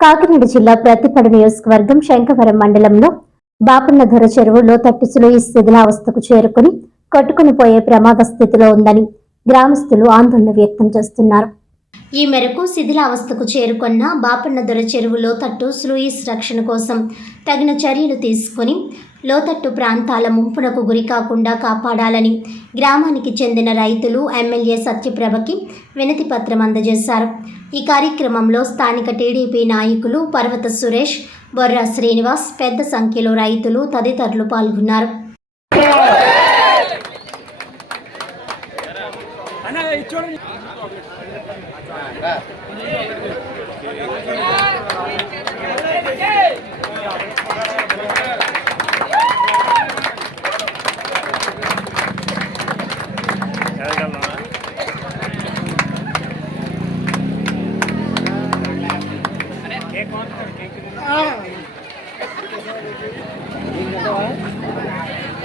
కాకినాడ జిల్లా ప్రతిపడ నియోజకవర్గం శంకవరం మండలంలో బాపన్నధర చెరువు లోతట్టుసులు ఈ శిథిలావస్థకు చేరుకుని కొట్టుకుని పోయే ప్రమాద స్థితిలో ఉందని గ్రామస్తులు ఆందోళన వ్యక్తం చేస్తున్నారు. ఈ మేరకు శిథిలావస్థకు చేరుకున్న బాపన్నదొర చెరువు లోతట్టు స్లూయిస్ రక్షణ కోసం తగిన చర్యలు తీసుకుని లోతట్టు ప్రాంతాల ముంపునకు గురి కాకుండా కాపాడాలని గ్రామానికి చెందిన రైతులు ఎమ్మెల్యే సత్యప్రభకి వినతి పత్రం అందజేశారు. ఈ కార్యక్రమంలో స్థానిక టీడీపీ నాయకులు పర్వత సురేష్ బొర్రా శ్రీనివాస్ పెద్ద సంఖ్యలో రైతులు తదితరులు పాల్గొన్నారు.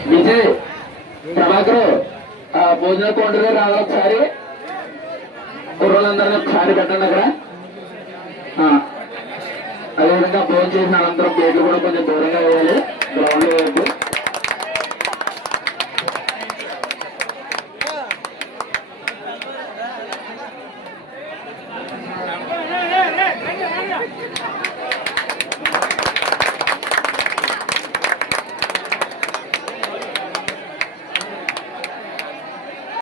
విజయ్ ప్రభాకర్ ఆ భోజన కౌంటర్ రావాలి ఒకసారి. కుర్రలందరినీ ఒకసారి పెట్టండి అక్కడ. అదేవిధంగా భోజనం చేసిన అనంతరం ప్లేట్లు కూడా కొంచెం దూరంగా వేయాలి. గ్రౌండ్ వేయద్దు